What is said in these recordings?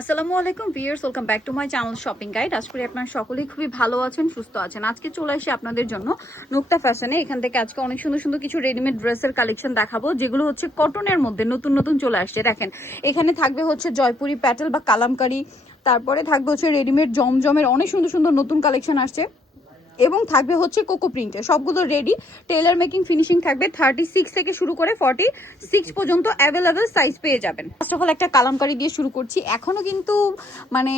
আসসালামু আলাইকুম viewers, welcome back to my channel shopping guide. আশা করি আপনারা সকলেই খুবই ভালো আছেন, সুস্থ আছেন। আজকে চলে আসি আপনাদের জন্য নুক্তা ফ্যাশনে। এখান থেকে আজকে অনেক সুন্দর সুন্দর কিছু রেডিমেড ড্রেসের কালেকশন দেখাবো, যেগুলো হচ্ছে কটনের মধ্যে নতুন নতুন চলে আসছে। দেখেন, এখানে থাকবে হচ্ছে জয়পুরি প্যাটেল বা কালামকারি, তারপরে থাকবে হচ্ছে রেডিমেড জমজমের অনেক সুন্দর সুন্দর নতুন কালেকশন আসছে, এবং থাকবে হচ্ছে কোকো প্রিন্টে। সবগুলো রেডি, টেলার মেকিং ফিনিশিং থাকবে। 36 থেকে শুরু করে 46 পর্যন্ত অ্যাভেলেবেল সাইজ পেয়ে যাবেন। ফার্স্ট অফ অল একটা কালামকারি দিয়ে শুরু করছি। এখনো কিন্তু মানে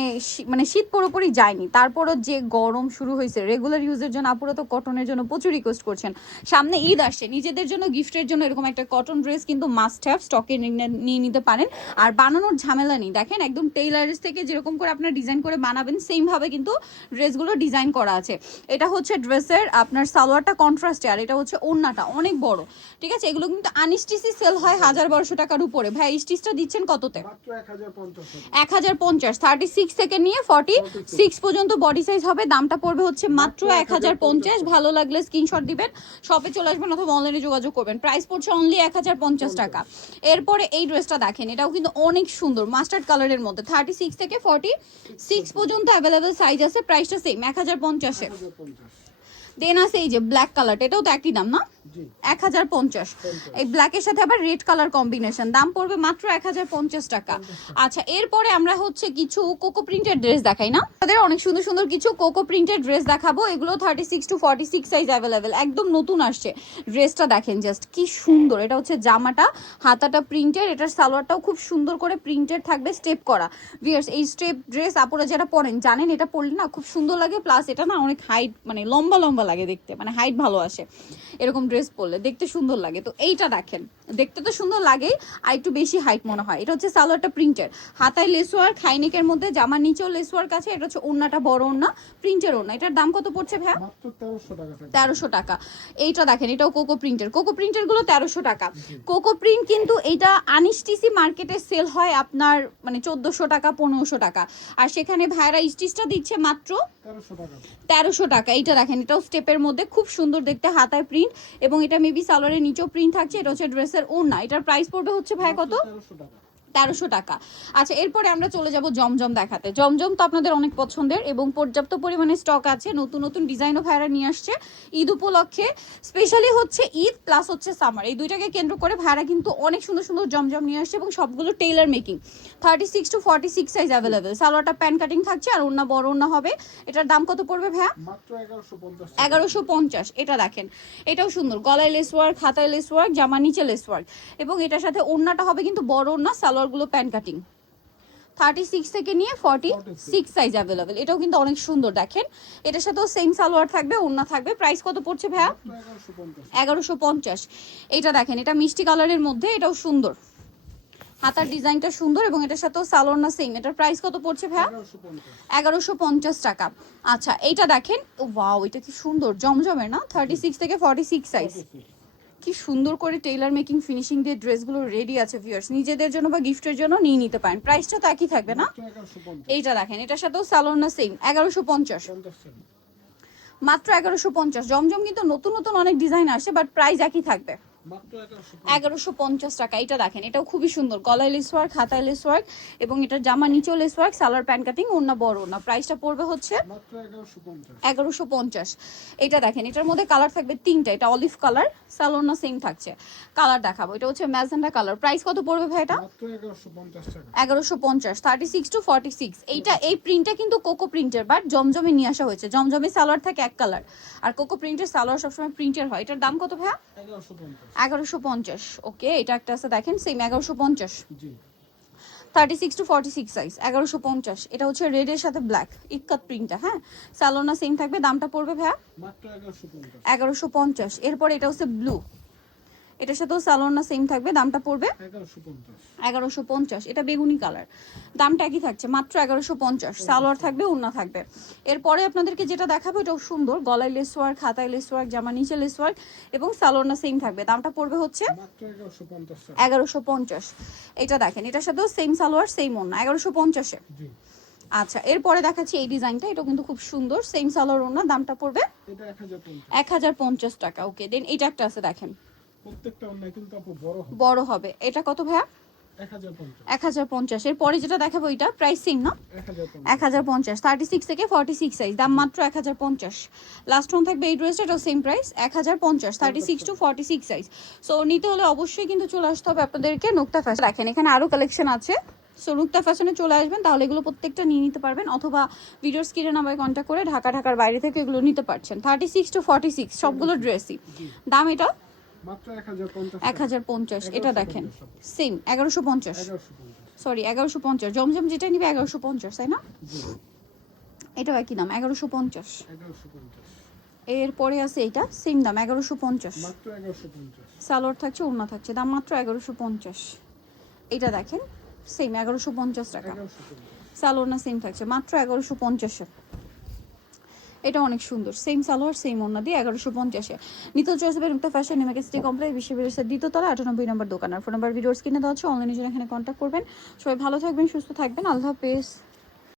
শীত পুরোপুরি যায়নি, তারপরও যে গরম শুরু হয়েছে রেগুলার ইউজের জন্য। আপুরা তো কটনের জন্য প্রচুর রিকোয়েস্ট করছেন। সামনে ঈদ আসছে, নিজেদের জন্য গিফটের জন্য এরকম একটা কটন ড্রেস কিন্তু মাস্ট হ্যাভ, স্টকে নিয়ে নিতে পারেন। আর বানানোর ঝামেলা নেই। দেখেন, একদম টেইলার্স থেকে যেরকম করে আপনার ডিজাইন করে বানাবেন সেম ভাবে কিন্তু ড্রেসগুলো ডিজাইন করা আছে। এটা হচ্ছে ড্রেসের আপনার সালোয়ারটা কন্ট্রাস্টে, আর এটা হচ্ছে ওড়নাটা অনেক বড়। ঠিক আছে, এগুলো কিন্তু আনস্টিচি সেল হয় 1000-1200 টাকার উপরে। ভাই স্টিচটা দিচ্ছেন কততে? 1050। 36 থেকে নিয়ে 46 পর্যন্ত বডি সাইজ হবে। দামটা পড়বে হচ্ছে মাত্র 1050। ভালো লাগলে স্ক্রিনশট দিবেন, শপে চলে আসবেন অথবা অনলাইনে যোগাযোগ করবেন। প্রাইস পড়ছে অনলি 1050 টাকা। এরপরে এই ড্রেসটা দেখেন, এটাও কিন্তু অনেক সুন্দর মাস্টার্ড কালারের মধ্যে। 36 থেকে 46 পর্যন্ত অ্যাভেলেবেল সাইজ আছে। প্রাইসটা সেম 1050-এ। দেন আছে এই যে ব্ল্যাক কালার, এটাও তো একই দাম না? 1050। এই ব্ল্যাকের সাথে আবার রেড কালার কম্বিনেশন, দাম পড়বে মাত্র 1050 টাকা। আচ্ছা, এরপরে আমরা হচ্ছে কিছু কোকো প্রিন্টেড ড্রেস দেখাই না, তাদের অনেক সুন্দর সুন্দর কিছু কোকো প্রিন্টেড ড্রেস দেখাবো। এগুলো 36 to 46 সাইজ অ্যাভেলেবেল, একদম নতুন আসছে। ড্রেসটা দেখেন জাস্ট কি সুন্দর। এটা হচ্ছে জামাটা, হাতাটা প্রিন্টেড, এটার সালোয়ারটাও খুব সুন্দর করে প্রিন্টেড থাকবে, স্টেপ করা। ভিউয়ার্স, এই স্টেপ ড্রেস আপুরা যারা পরেন জানেন, এটা পরলে না খুব সুন্দর লাগে। প্লাস এটা না অনেক হাইট, মানে লম্বা লম্বা লাগে দেখতে, মানে হাইট ভালো আসে এরকম ড্রেস পরলে, দেখতে সুন্দর লাগে। তো এইটা দেখেন, দেখতে তো সুন্দর লাগেই, আর একটু বেশি হাইট মনে হয়। এটা হচ্ছে সালোয়ারটা প্রিন্টের, হাতায় লেস ওয়ার্ক, হাইনেকের মধ্যে, জামার নিচেও লেস ওয়ার্ক আছে। এটা হচ্ছে ওড়নাটা বড় ওড়না, প্রিন্টের ওড়না। এটার দাম কত পড়ছে ভাইয়া? 1300 টাকা। এইটা দেখেন, এটাও কোকো প্রিন্টের। কোকো প্রিন্টের গুলো 1300 টাকা। কোকো প্রিন্ট কিন্তু এইটা আনস্টিচি মার্কেটে সেল হয় আপনার মানে 1400 টাকা 1500 টাকা, আর সেখানে ভাইরা স্টিচটা দিচ্ছে মাত্র 1300 টাকা। এইটা দেখেন, এটাও স্টেপের মধ্যে খুব সুন্দর দেখতে, হাতায় প্রিন্ট, এবং এটা মেবি সালোয়ারের নিচেও প্রিন্ট থাকছে। এটা হচ্ছে ড্রেসের ওড়না। এটার প্রাইস পড়বে হচ্ছে ভাই কত? 1300 টাকা। আচ্ছা, এরপরে আমরা চলে যাব জমজম দেখাতে। জমজম তো আপনাদের অনেক পছন্দের এবং পর্যাপ্ত পরিমাণে স্টক আছে। নতুন নতুন ডিজাইনও ভাইরা নিয়ে আসছে ঈদ উপলক্ষে। স্পেশালি হচ্ছে ঈদ প্লাস হচ্ছে সামার, এই দুইটাকে কেন্দ্র করে ভাইরা কিন্তু অনেক সুন্দর সুন্দর জমজম নিয়ে আসছে, এবং সবগুলো Taylor making. 36 to 46 size available. সালোয়ারটা প্যান কাটিং থাকছে, আর ওড়না বড় ওড়না হবে। এটার দাম কত পড়বে ভাইয়া? মাত্র 1150। 1150। এটা দেখেন, এটাও সুন্দর, গলায় লেস ওয়ার্ক, হাতায় লেস ওয়ার্ক, জামা নিচে লেস ওয়ার্ক, এবং এটার সাথে ওড়নাটা হবে কিন্তু বড় ওড়না, সালোয়ারগুলো প্যান কাটিং। 36 থেকে নিয়ে 46 সাইজ অ্যাভেলেবেল। এটাও কিন্তু অনেক সুন্দর। দেখেন, এটার সাথেও সেম সালোয়ার থাকবে, ওড়না থাকবে। প্রাইস কত পড়ছে ভাইয়া? 1150। এটা দেখেন, এটা মিষ্টি কালারের মধ্যে, এটাও সুন্দর, হাতার ডিজাইনটা সুন্দর, এবং এটার সাথেও সালোয়ার না সেম। এটার প্রাইস কত পড়ছে ভাইয়া? 1150 টাকা। আচ্ছা, এইটা দেখেন, ওয়াও, এটা কি সুন্দর, জমজমের না? 36 থেকে 46 সাইজ। কি সুন্দর করে টেইলার মেকিং ফিনিশিং দিয়ে ড্রেসগুলো রেডি আছে ভিউয়ার্স, নিজেদের জন্য বা গিফটের জন্য নিয়ে নিতে পারেন। প্রাইসটা তো একই থাকবে না? এইটা দেখেন, এটার সাথেও সালোয়ার না সেম। 1150, মাত্র 1150। জমজম কিন্তু নতুন নতুন অনেক ডিজাইন আসে, বাট প্রাইস একই থাকবে, 1150 টাকা। এটা দেখেন, এটাও খুবই সুন্দর, গলায় লেস ওয়ার্ক, হাতায় লেস ওয়ার্ক, এবং এটার জামা নিচেও less work, salwar pant cutting, ওড়না বড় ওড়না। প্রাইসটা পড়বে হচ্ছে 1150। এটা দেখেন, এটার মধ্যে কালার থাকবে তিনটা। এটা অলিভ কালার, সালোয়ার না সেম থাকছে। কালার দেখাবো, এটা হচ্ছে ম্যাজেন্টা কালার। প্রাইস কত পড়বে ভাই এটা? 1150। 36 to 46। এইটা, এই প্রিন্টটা কিন্তু কোকো প্রিন্টের, বাট জমজমে নিয়ে আসা হয়েছে। জমজমে সালোয়ার থাকে এক কালার, আর কোকো প্রিন্টের সালোয়ার সবসময় প্রিন্টের হয়। এটার দাম কত ভাইয়া? 1150। ওকে, এটা একটা আছে দেখেন, সেম 1150। 36 to 46 size, 1150। এটা হচ্ছে রেড এর সাথে ব্ল্যাক ইক্কাত প্রিন্টটা। হ্যাঁ, সালোনা সেম থাকবে। দামটা পড়বে ভাইয়া? 1150। এরপর এটা হচ্ছে ব্লু, এটার সাথেও সালোনা সেম থাকবে। দামটা পড়বে 1150। এটা বেগুনি কালার, দামটা একই থাকছে, মাত্র 1150। সালোয়ার থাকবে, ওড়না থাকবে। এরপরে আপনাদেরকে যেটা দেখাবো, এটাও সুন্দর, গলায় লেস ওয়ার্ক, হাতায় লেস ওয়ার্ক, জামা নিচে লেস ওয়ার্ক, এবং সালোয়ার সেম থাকবে। দামটা পড়বে হচ্ছে 1150। এটা দেখেন, এটার সাথেও সেম সালোয়ার সেম ওড়না, 1150-এ। আচ্ছা, এরপরে দেখাচ্ছি এই ডিজাইনটা। এটা কিন্তু খুব সুন্দর, সেম সালোয়ার ওড়না। দামটা পড়বে 1050 টাকা। ওকে, দেন এটা একটা আছে দেখেন, প্রত্যেকটা অন্য কিন্তু আপু বড় হবে। বড় হবে। এটা কত ভাইয়া? 1050। এর পরে যেটা দেখাবো এটা প্রাইস সেম না, 1050 36 থেকে 46 সাইজ, দাম মাত্র 1050। লাস্ট ওয়ান থাকবে এই ড্রেসটা, এটাও same price 1050 36 to 46 size. So নিতে হলে অবশ্যই কিন্তু চলে আসতে হবে আপনাদেরকে নুক্তা ফ্যাশন। দেখেন এখানে আরো কালেকশন আছে, সো নুক্তা ফ্যাশনে চলে আসবেন, তাহলে এগুলো প্রত্যেকটা নিয়ে নিতে পারবেন, অথবা ভিডিওর স্ক্রিনে নাম্বারে কন্ট্যাক্ট করে ঢাকার বাইরে থেকে এগুলো নিতে পারছেন। 36 টু 46 সবগুলো ড্রেসই। দাম এটা মাত্র 1050 1050। এটা দেখেন সেম 1150, সরি 1150। জমজম যেটা নিবে 1150, তাই না? এটাও একই দাম 1150। এরপরে আছে এটা সেম দাম 1150, মাত্র 1150। সালোয়ার থাকছে, ওড়না থাকছে, দাম মাত্র 1150। এটা দেখেন সেম 1150 টাকা, সালোয়ার না সেম থাকছে মাত্র 1150। এটা অনেক সুন্দর, সেম সালোয়ার সেম ওড়না দিয়ে 1150-এ নিতে চয়েস হবে নুক্তা ফ্যাশন, নিমাকে সিটি কমপ্লেক্স, বিশ্ববিদ্যালয়ের দ্বিতীয়তলা 98 নম্বর দোকান। আর ফোন নাম্বার ভিডিওর স্ক্রিনে দেওয়া হচ্ছে, অনলাইনে জন্য এখানে কন্ট্যাক্ট করবেন। সবাই ভালো থাকবেন, সুস্থ থাকবেন, আল্লাহ হাফেজ।